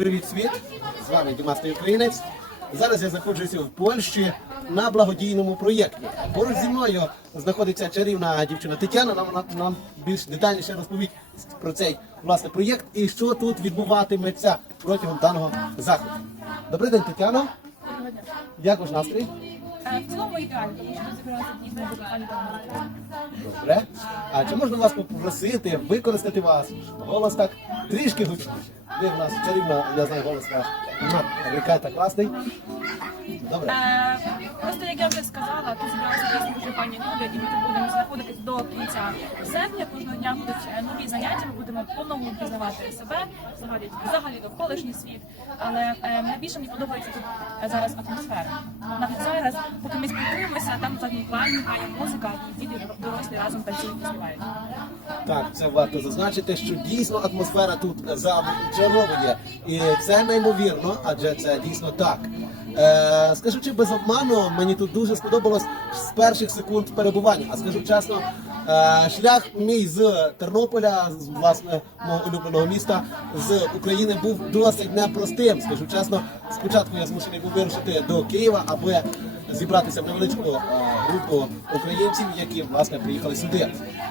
Привіт, світ! З вами Дімастий Українець. Зараз я знаходжуся в Польщі на благодійному проєкті. Поруч зі мною знаходиться чарівна дівчина Тетяна. Нам, нам, нам більш детальніше розповість про цей власне проєкт і що тут відбуватиметься протягом даного заходу. Добрий день, Тетяно. Як ваш настрій? Е, В цілому ідеально, тому що зібралися буквально. Добре. А чи можна вас попросити використати вас голос так трішки гучніше? Ви в нас чарівна, я знаю, голос ваш река та класний. Добре. Е, Просто як я вже сказала, тут зібралися дуже пані люди, і ми тут будемо знаходитись до кінця серпня. Кожного дня будуть е, нові заняття. Ми будемо по-новому пізнавати себе, взагалі, взагалі довколишній світ. Але е, найбільше мені подобається тут е, зараз атмосфера. Навіть зараз, поки ми спілкуємося, там задній плані грає музика, і діти дорослі разом танцюють і співають. Так, це варто зазначити, що дійсно атмосфера тут зачаровує. І це неймовірно, адже це дійсно так. Е, скажучи без обману, мені тут дуже сподобалось з перших секунд перебування. А скажу чесно, е, шлях мій з Тернополя, з власне мого улюбленого міста, з України був досить непростим. Скажу чесно, спочатку я змушений був вирушити до Києва, аби зібратися в невеличку групу українців, які власне приїхали сюди.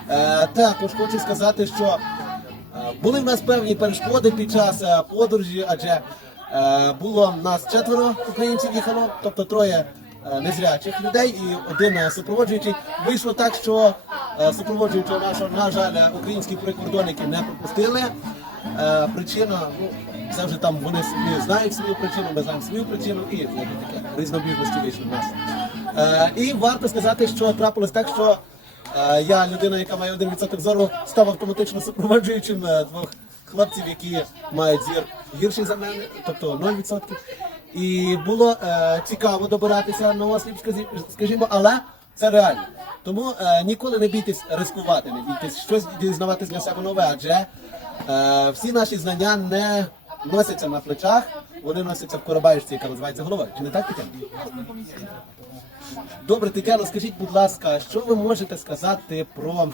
Е, також хочу сказати, що е, були в нас певні перешкоди під час е, подорожі, адже було нас четверо українців їхало, тобто троє. Незрячих людей і один супроводжуючий вийшло так, що супроводжуючого нашого, на жаль, українські прикордонники не пропустили. Причина, ну це вже там вони собі знають свою причину, ми знаємо свою причину і ну, таке різнобіжності вийшли в нас. Е, І варто сказати, що трапилось так, що е, я, людина, яка має 1% зору, став автоматично супроводжуючим е, двох хлопців, які мають зір гірший за мене, тобто 0%. І було е, цікаво добиратися на осліп, скажі- скажімо, але це реально. Тому е, ніколи не бійтесь ризикувати, не бійтесь щось дізнаватись для себе нове, адже е, всі наші знання не носяться на плечах, вони носяться в коробаєшці, яка називається голова. Чи не так Тетяна? Добре, Тетяна, скажіть, будь ласка, що ви можете сказати про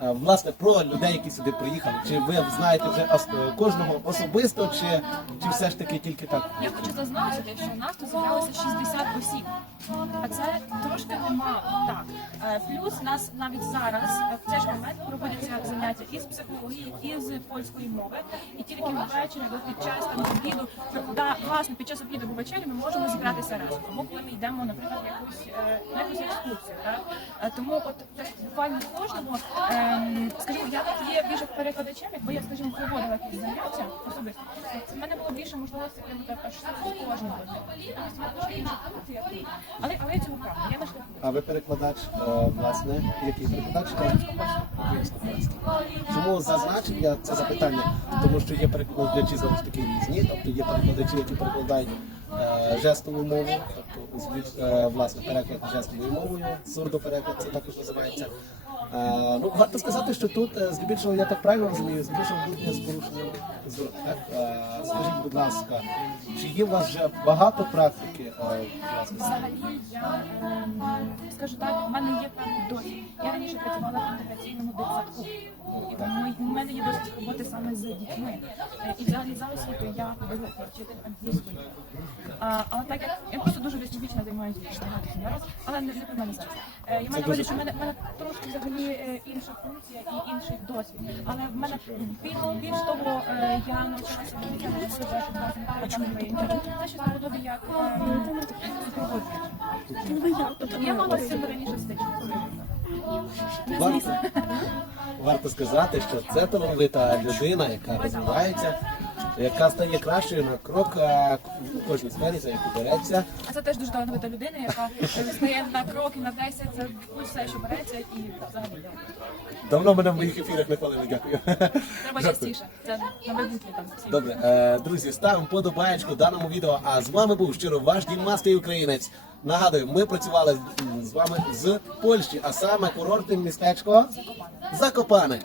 власне про людей, які сюди приїхали? Чи ви знаєте вже е, кожного особисто, чи, чи все ж таки тільки так? Я хочу зазначити, що у нас тут зібралося 60 осіб, а це трошки немало. Так Е, плюс нас навіть зараз е, в цей ж момент проводяться заняття із психології, і з польської мови, і тільки ввечері або під час там обіду, да, власне під час обіду або вечері ми можемо зібратися разом. Або коли ми йдемо, наприклад, якусь е, якусь екскурсію. Так? Е, Тому от так, буквально кожного, ем, скажімо, я тут є більше перекладачем, якби я, скажімо, проводила якісь заняття особисто. Це в мене було більше можливості прямо так аж з кожного. Тобто але але я цього права. Я знайшла. А ви перекладач, е, власне, який перекладач? Чому зазначив я це запитання? Тому що є перекладачі знову ж таки різні, тобто є перекладачі, які перекладають жестову мову, тобто е, власне переклад жестовою мовою, сурдопереклад це також називається. Е, ну, варто сказати, що тут е, здебільшого, я так правильно розумію, здебільшого люди з порушенням зору. Е, скажіть, будь ласка, чи є у вас вже багато практики? е? Взагалі я скажу так, в мене є певний досвід. Я раніше працювала в інтеграційному дитсадку. В мене є досвід роботи саме з дітьми. Е, І взагалі за освітою я вчитель англійської. Але так як я просто дуже досвідчена займаюся багато але не, про мене зараз. Е, І в мене виходить, що в мене, в мене трошки взагалі е, інша функція і інший досвід. Але в мене більш, того, е, я навчилася в я Це щось наподобі як супроводжуючи. Я мала з раніше стичку. Варто сказати, що це талановита людина, яка розвивається, яка стає кращою на крок е, в кожній сфері, за яку береться. А це теж дуже талановита людина, яка стає на крок і на 10, це все, що береться, і взагалі Давно мене в моїх ефірах не хвалили, дякую. треба частіше. Це на майбутнє там всі. Добре, е, друзі, ставимо подобаєчку даному відео. А з вами був щиро ваш дімастий українець. Нагадую, ми працювали з вами з Польщі, а саме курортне містечко Закопане.